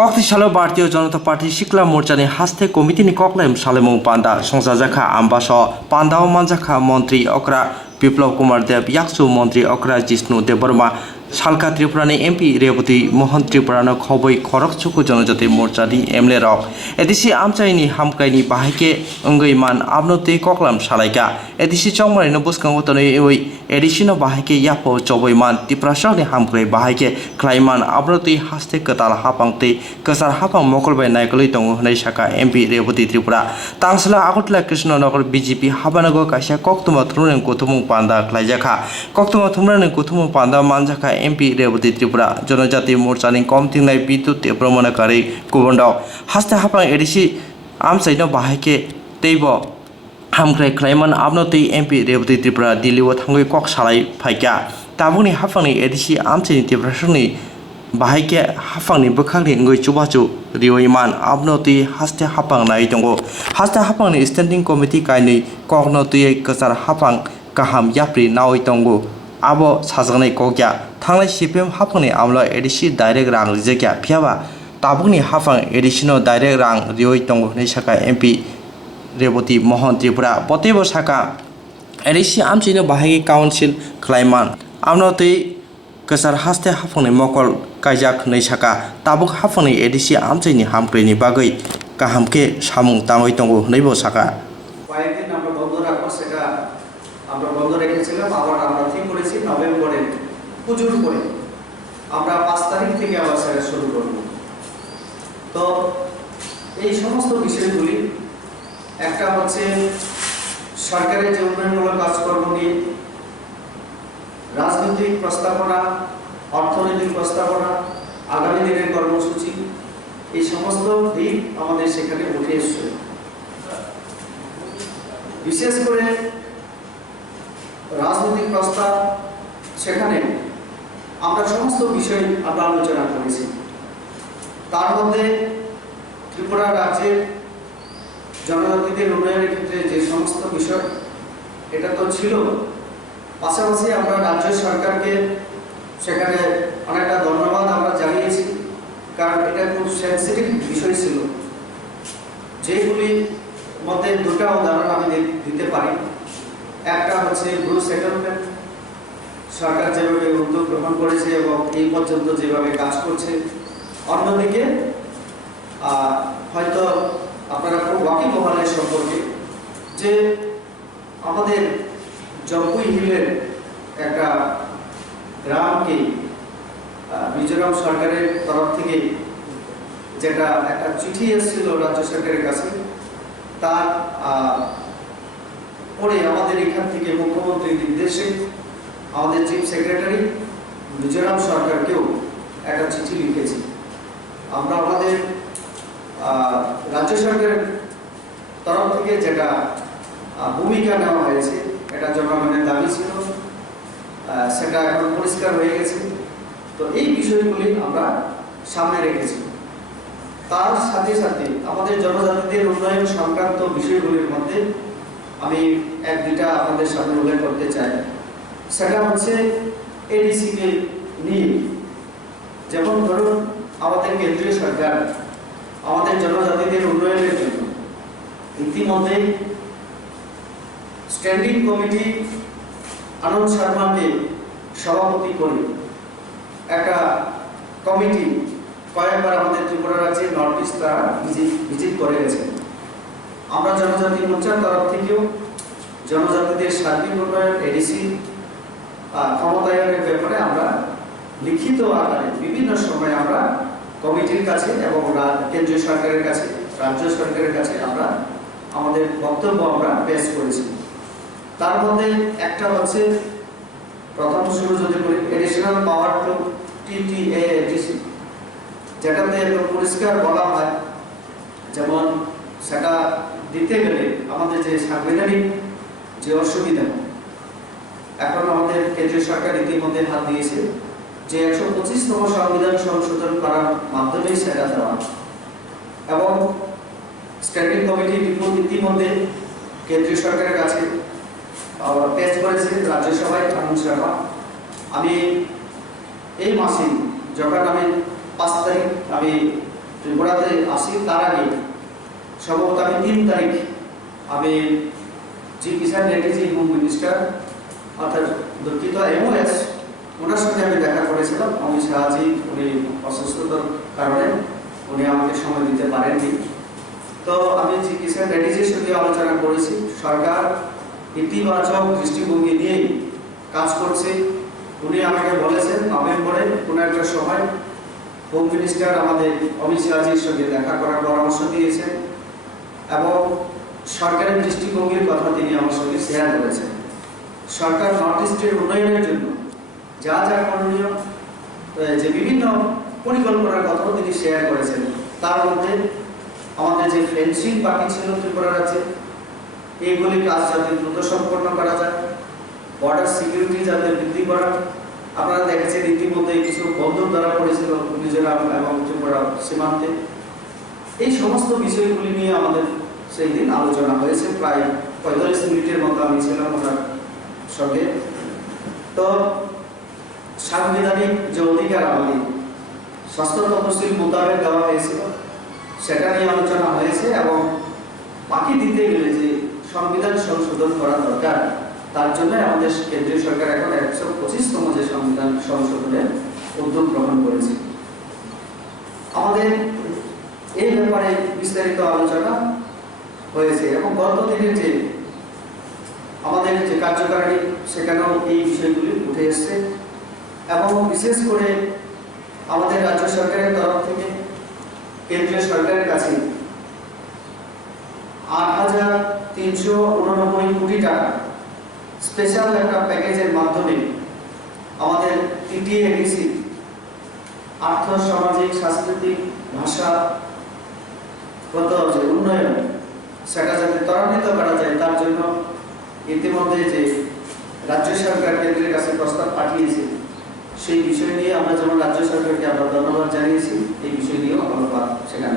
Kokti Shalo Bharatiya Janata Party Shikla Morchani Haste Committee ni Koklaim Shalemong Panda Songsajakha Ambaso Pandao Manjakha Montri Okra Biplab Kumar Dev Yaksu Montri Okra Jishnu Deborma Salka Tripurani MP Raboti Tripura Khoboi Khorok Chuku Janajati Morchani Emle Rock ADC Amchaini Hamkaini Bahike Ungaiman Abnote Koklam Shalaika ADC Chongmario Bwskangni ADC Bahike Yapo Choboiman Tiprashani Hamkre Bahike Klaiman Abnote Haste Katal Hapangte Kasar Hapang Mokol by Naikoli Tongo Neshaka MP Raboti Tripura Tangsalo Agutla Krishna Nogor BJP Habanago Kasha Koktuma Thrunen Kutumu Panda Khwlaikha Koktuma Thrunen Kutumu Panda Manjaka MP Raboti Tripura Janajati Morchani Komting Nai Bitu Tepromonakari Kubondao Haste Hapang ADC Amsaino Bahike Table Hamkre Klaiman Abnoti MP Raboti Tripura Diliwa Tangui Kok Salai Paika Tabuni Hafani ADC Amsini Tiprashuni Bahike Hafangni Bwskangni Ngoi Chubachu Rioiman Abnoti Haste Hapang Naitongo Haste Hapangni Standing Committee Kaini Kognoti Kasar Hapang Kaham Yapri Nauitongo Abo Sazagnai Kokya Tanglai CPM Hapangni Amlo ADC Direct Rang Rizekya Piaba Tabuni Hafang Additional Direct Rang Rioitongo Neshaka MP Raboti Tripura Potebo Saka ADC Amchino Bahagi Council Klaiman Amnoti Kasar Haste Hafangni Mokol Kajak Neshaka Tabuk Hafangni ADC Amchini Hamkrini Bagwi Kahamke Samung Tangoitongo Nebo Saka কয়েকদিন আমরা বন্ধ রাখবো সেটা আমরা বন্ধ রেখেছিলাম আবার আমরা ঠিক করেছি নভেম্বরে পুজোর পরে আমরা 5 তারিখ থেকে আবার সেটা শুরু করব তো এই সমস্ত বিষয়গুলি একটা হচ্ছে সরকারের যে উন্নয়নমূলক কাজকর্ম নিয়ে রাজনৈতিক প্রস্তাবনা অর্থনৈতিক প্রস্তাবনা আগামী দিনের কর্মসূচি এই সমস্ত দিক আমাদের সেখানে উঠে এসেছে বিশেষ করে রাজনৈতিক প্রস্তাব সেখানে আমরা সমস্ত বিষয় আমরা আলোচনা করেছি তার মধ্যে ত্রিপুরা রাজ্যের জনজাতিদের উন্নয়নের ক্ষেত্রে যে সমস্ত বিষয় এটা তো ছিল পাশাপাশি আমরা রাজ্য সরকারকে সেখানে অনেকটা ধন্যবাদ আমরা জানিয়েছি কারণ এটা খুব সেনসিটিভ বিষয় ছিল যেগুলি মধ্যে দুটো উদাহরণ আমি দিতে পারি একটা হচ্ছে ব্লু সেটেলমেন্ট সরকার যেভাবে উদ্যোগ গ্রহণ করেছে এবং এই পর্যন্ত যেভাবে কাজ করছে অন্যদিকে হয়তো আপনারা খুব ওয়াকিবহালের সম্পর্কে যে আমাদের জম্পুই হিলের একটা গ্রামকে মিজোরাম সরকারের তরফ থেকে যেটা একটা চিঠি এসেছিল রাজ্য সরকারের কাছে তার পরে আমাদের এখান থেকে মুখ্যমন্ত্রীর নির্দেশে আমাদের চিফ সেক্রেটারি মিজোরাম সরকারকেও একটা চিঠি লিখেছি আমরা আমাদের রাজ্য সরকারের তরফ থেকে যেটা ভূমিকা নেওয়া হয়েছে এটা জনগণের দাবি ছিল সেটা এখন পরিষ্কার হয়ে গেছে তো এই বিষয়গুলি আমরা সামনে রেখেছি তার সাথে সাথে আমাদের জনজাতিদের উন্নয়ন সংক্রান্ত বিষয়গুলির মধ্যে আমি এক দুটা আপনাদের সামনে উল্লেখ করতে চাই সেটা হচ্ছে এডিসি কে নিয়ে যেমন ধরুন আমাদের কেন্দ্রীয় সরকার আমাদের জনজাতিদের উন্নয়নের জন্য ইতিমধ্যে স্ট্যান্ডিং কমিটি আনন্দ শর্মাকে সভাপতি করে একটা কমিটি কয়েকবার আমাদের ত্রিপুরা রাজ্যের নর্থ ইস্ট তারা ভিজিট করে গেছে আমরা জনজাতি মোর্চার তরফ থেকেও জনজাতিদের সার্বিক উন্নয়ন এডিসি ক্ষমতায়নের ব্যাপারে আমরা লিখিত আকারে বিভিন্ন সময় আমরা কমিটির কাছে এবং কেন্দ্রীয় সরকারের কাছে রাজ্য সরকারের কাছে আমরা আমাদের বক্তব্য আমরা পেশ করেছি তার মধ্যে একটা হচ্ছে প্রথম শুরু যদি করি এডিশনাল পাওয়ার টু টিটিএডিসি যেটাতে একদম পরিষ্কার বলা হয় যেমন সেটা দিতে গেলে আমাদের যে সাংবিধানিক যে অসুবিধা এখন আমাদের কেন্দ্রীয় সরকার ইতিমধ্যে হাত দিয়েছে যে 125তম সংবিধান সংশোধন করার মাধ্যমে সেটা দেওয়া এবং স্ট্যান্ডিং কমিটি ইতিমধ্যে কেন্দ্রীয় সরকারের কাছে পেশ করেছে রাজ্যসভায় আনন্দ শর্মা আমি এই মাসে যখন আমি 5 তারিখ আমি ত্রিপুরাতে আসি তার আগে সম্ভবত আমি 3 তারিখ আমি জি কিষাণ রেড্ডিজি হোম মিনিস্টার অর্থাৎ দুঃখিত MOS ওনার সঙ্গে আমি দেখা করেছিলাম। অমিত শাহজি উনি অসুস্থতার কারণে উনি আমাকে সময় দিতে পারেননি। তো আমি জি কিষাণ রেড্ডিজির সঙ্গে আলোচনা করেছি। সরকার ইতিবাচক দৃষ্টিভঙ্গি নিয়ে কাজ করছে। উনি আমাকে বলেছেন নভেম্বরে কোনো একটা সময় হোম মিনিস্টার আমাদের অমিত শাহজির সঙ্গে দেখা করার পরামর্শ দিয়েছেন এবং সরকারের দৃষ্টিভঙ্গির কথা তিনি আমার সঙ্গে শেয়ার করেছেন। সরকার নর্থ ইস্টের উন্নয়নের জন্য যা যা করণীয় যে বিভিন্ন পরিকল্পনার কথাও তিনি শেয়ার করেছেন। তার মধ্যে আমাদের যে ফেন্সিং বাকি ছিল ত্রিপুরা রাজ্যে এইগুলি কাজ যাতে দ্রুত সম্পন্ন করা যায়, বর্ডার সিকিউরিটি যাতে বৃদ্ধি করা। আপনারা দেখেছেন ইতিমধ্যে কিছু বন্দুক ধরা পড়েছিল মিজোরাম এবং ত্রিপুরা সীমান্তে। এই সমস্ত বিষয়গুলি নিয়ে আমাদের সেই দিন আলোচনা হয়েছে। প্রায় 45 মিনিটের মতো আমি ছিলাম ওনার সঙ্গে। তো সাংবিধানিক যে অধিকার আমাদের ষষ্ঠ তফসিল মোতাবেক দেওয়া হয়েছিল সেটা নিয়ে আলোচনা হয়েছে এবং বাকি দিতে গেলে যে সংবিধান সংশোধন করা দরকার তার জন্য আমাদের কেন্দ্রীয় সরকার এখন 125তম যে সংবিধান সংশোধনের উদ্যোগ গ্রহণ করেছে। আমাদের এই ব্যাপারে বিস্তারিত আলোচনা হয়েছে এবং গত দিনের যে আমাদের যে কার্যকারিণী সেখানেও এই বিষয়গুলি উঠে এসছে এবং বিশেষ করে আমাদের রাজ্য সরকারের তরফ থেকে কেন্দ্রীয় সরকারের কাছে 8,389 কোটি টাকা স্পেশাল একটা প্যাকেজের মাধ্যমে আমাদের TTA ADC আর্থ সামাজিক সাংস্কৃতিক ভাষাগত যে উন্নয়ন সেটা যাতে ত্বরান্বিত করা যায় তার জন্য ইতিমধ্যে যে রাজ্য সরকার কেন্দ্রের কাছে প্রস্তাব পাঠিয়েছে সেই বিষয় নিয়ে আমরা যেমন রাজ্য সরকারকে আমরা ধন্যবাদ জানিয়েছি, এই বিষয় নিয়েও আলোচনা সেখানে